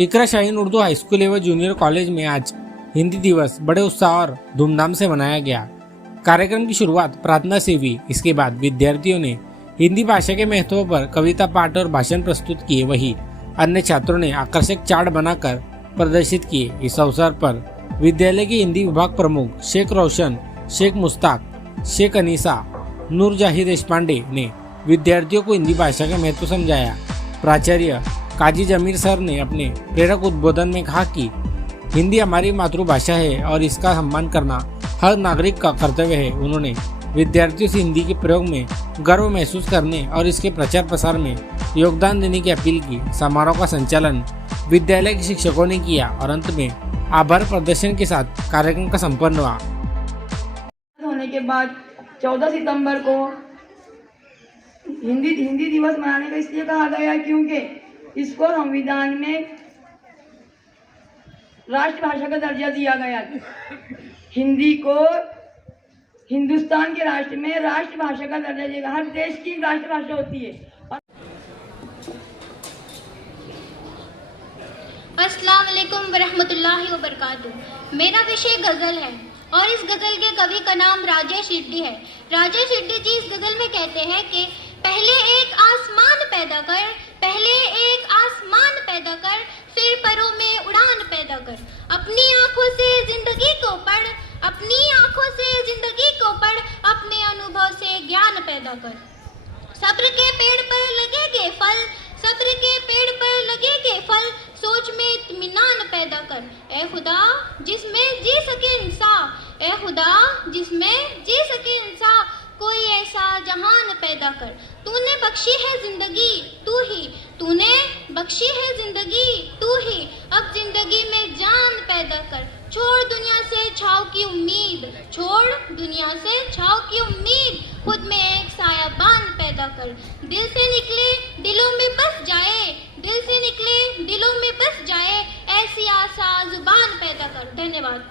इकरा Shaheen Urdu high school एवं junior college में आज हिंदी दिवस बड़े उत्साह और धूमधाम से मनाया गया। कार्यक्रम की शुरुआत प्रार्थना से हुई। इसके बाद विद्यार्थियों ने हिंदी भाषा के महत्व पर कविता पाठ और भाषण प्रस्तुत किए। वहीं अन्य छात्रों ने आकर्षक चार्ट बनाकर प्रदर्शित किए। इस अवसर पर विद्यालय के हिंदी विभाग प्रमुख शेख रोशन, शेख मुश्ताक, शेख अनीसा, नूर जाहिर देशपांडे ने विद्यार्थियों को हिंदी भाषा का महत्व समझाया। प्राचार्य काजी जमीर सर ने अपने प्रेरक उद्बोधन में कहा कि हिंदी हमारी मातृभाषा है और इसका सम्मान करना हर नागरिक का कर्तव्य है। उन्होंने विद्यार्थियों से हिंदी के प्रयोग में गर्व महसूस करने और इसके प्रचार प्रसार में योगदान देने की अपील की। समारोह का संचालन विद्यालय के शिक्षकों ने किया और अंत में आभार प्रदर्शन के साथ कार्यक्रम का संपन्न हुआ। होने के बाद 14 सितंबर को हिंदी दिवस मनाने का इसलिए कहा गया क्योंकि इसको संविधान में राष्ट्रभाषा का दर्जा दिया गया। हिंदी को हिंदुस्तान के राष्ट्र में राष्ट्रभाषा का दर्जा दिया गया। हर देश की राष्ट्रभाषा होती है। अस्सलाम वालेकुम वरहमतुल्लाहि वबरकातुहू। मेरा विषय गज़ल है और इस गज़ल के कवि का नाम राजेश रेड्डी है। राजेश रेड्डी जी इस गज़ल में कहते हैं कि पहले एक आसमान पैदा कर, पहले एक आसमान पैदा कर, फिर परों में उड़ान पैदा कर। अपनी आंखों से जिंदगी को पढ़, अपनी आंखों से जिंदगी को पढ़, अपने अनुभव से ज्ञान पैदा कर। सब्र के पेड़ पर लगेंगे फल, सब्र के पेड़ पर लगेंगे फल, सोच में इत्मीनान पैदा कर। ए खुदा जिसमें जी सके इंसान, ए खुदा जिसमें जी सके इंसान, कोई ऐसा जहान पैदा कर। तूने बख्शी है जिंदगी तू ही, तूने बख्शी है जिंदगी तू ही, अब जिंदगी में जान पैदा कर। छोड़ दुनिया से छाव की उम्मीद, छोड़ दुनिया से छाव की उम्मीद, खुद में एक सायाबान पैदा कर। दिल से निकले दिलों में बस जाए, दिल से निकले दिलों में बस जाए, ऐसी आशा जुबान पैदा कर। धन्यवाद।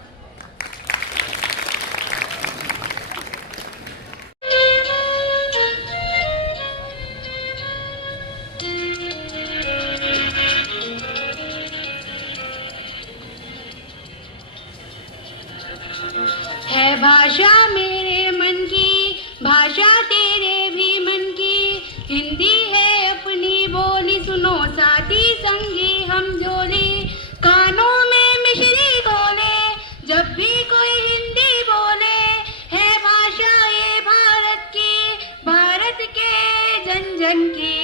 है भाषा मेरे मन की, भाषा तेरे भी मन की, हिंदी है अपनी बोली, सुनो साथी संगी हम जोली। कानों में मिश्री घोले जब भी कोई हिंदी बोले, है भाषा ये भारत की, भारत के जन जन की।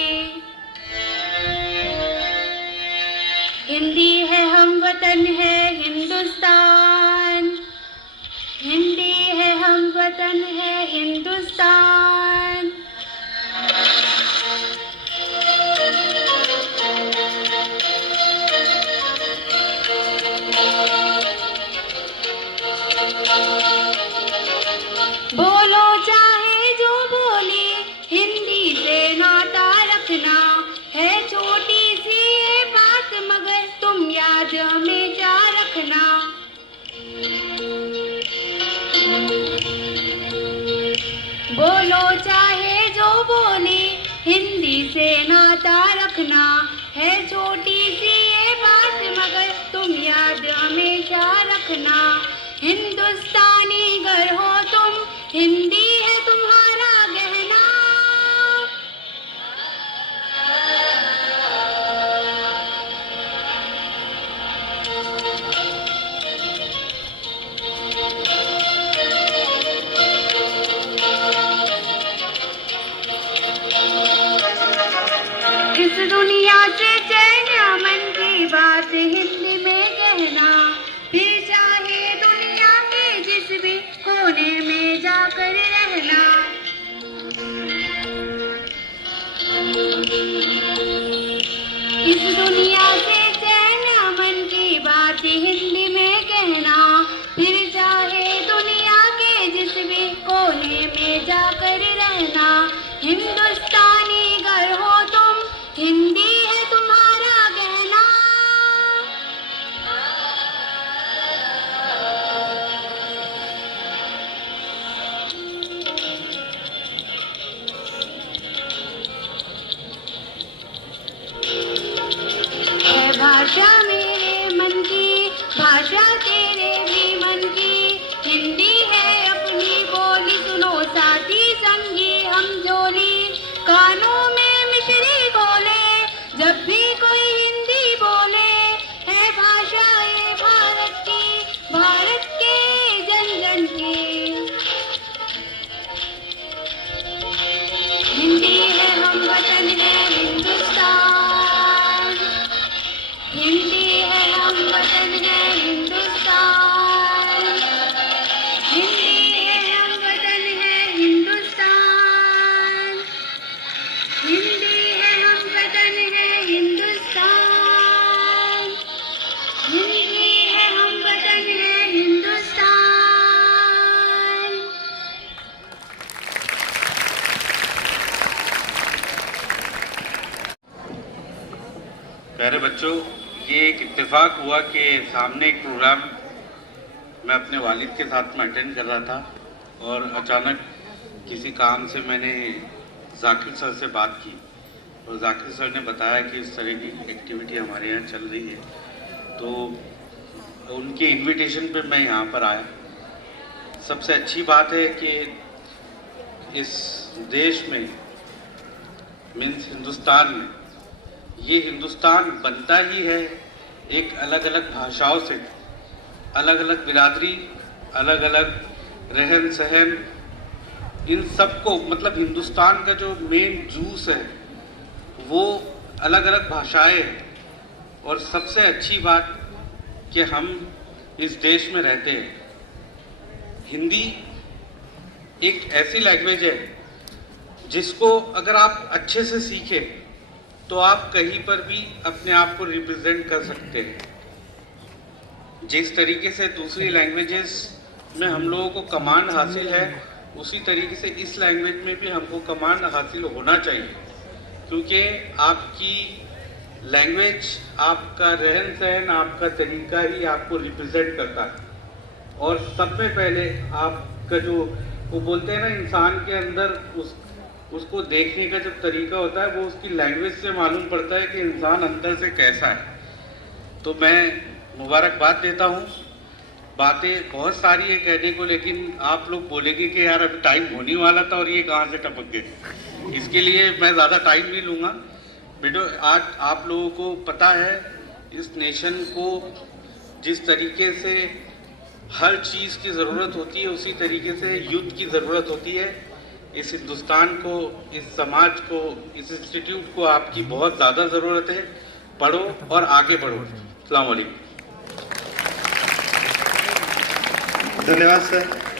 हिंदी है हम वतन है हिंदुस्तान, हिंदी है हम वतन है हिंदुस्तान। बोलो चाहे जो बोली, हिंदी से नाता रखना, है छोटी सी ये बात मगर तुम याद हमेशा रखना। बोलो चाहे जो बोली, हिंदी से नाता रखना, है छोटी सी ये बात मगर तुम याद हमेशा रखना। हिंदुस्तानी घर हो तुम, हिंदी है तुम्हारा गहना। इस दुनिया से चैन अमन की बात हिंदी में कहना, फिर चाहे दुनिया के जिस भी कोने में जाकर रहना। इस दुनिया से चैन अमन की बात हिंदी में कहना, फिर चाहे दुनिया के जिस भी कोने में जाकर रहना। हिंदुस्तानी घर हो तुम, हिंदी है तुम्हारा गहना। है भाषा में प्यारे बच्चों, ये एक इत्तेफाक हुआ कि सामने एक प्रोग्राम मैं अपने वालिद के साथ में अटेंड कर रहा था और अचानक किसी काम से मैंने जाकिर सर से बात की और जाकिर सर ने बताया कि इस तरह की एक्टिविटी हमारे यहाँ चल रही है, तो उनके इनविटेशन पे मैं यहाँ पर आया। सबसे अच्छी बात है कि इस देश में मीन्स हिंदुस्तान में, ये हिंदुस्तान बनता ही है एक अलग अलग भाषाओं से, अलग अलग बिरादरी, अलग अलग रहन सहन, इन सबको मतलब हिंदुस्तान का जो मेन जूस है वो अलग अलग भाषाएं हैं। और सबसे अच्छी बात कि हम इस देश में रहते हैं। हिंदी एक ऐसी लैंग्वेज है जिसको अगर आप अच्छे से सीखें तो आप कहीं पर भी अपने आप को रिप्रेजेंट कर सकते हैं। जिस तरीके से दूसरी लैंग्वेजेस में हम लोगों को कमांड हासिल है, उसी तरीके से इस लैंग्वेज में भी हमको कमांड हासिल होना चाहिए, क्योंकि आपकी लैंग्वेज, आपका रहन सहन, आपका तरीका ही आपको रिप्रेजेंट करता है। और सब में पहले आपका जो वो बोलते हैं ना, इंसान के अंदर उसको देखने का जो तरीका होता है वो उसकी लैंग्वेज से मालूम पड़ता है कि इंसान अंदर से कैसा है। तो मैं मुबारकबाद देता हूँ। बातें बहुत सारी है कहने को, लेकिन आप लोग बोलेंगे कि यार अभी टाइम होने वाला था और ये कहाँ से टपक गए। इसके लिए मैं ज़्यादा टाइम नहीं लूँगा। बेटो, आज आप लोगों को पता है इस नेशन को जिस तरीके से हर चीज़ की ज़रूरत होती है, उसी तरीके से युद्ध की ज़रूरत होती है। इस हिंदुस्तान को, इस समाज को, इस इंस्टीट्यूट को आपकी बहुत ज़्यादा ज़रूरत है। पढ़ो और आगे बढ़ो। अस्सलाम वालेकुम। धन्यवाद सर।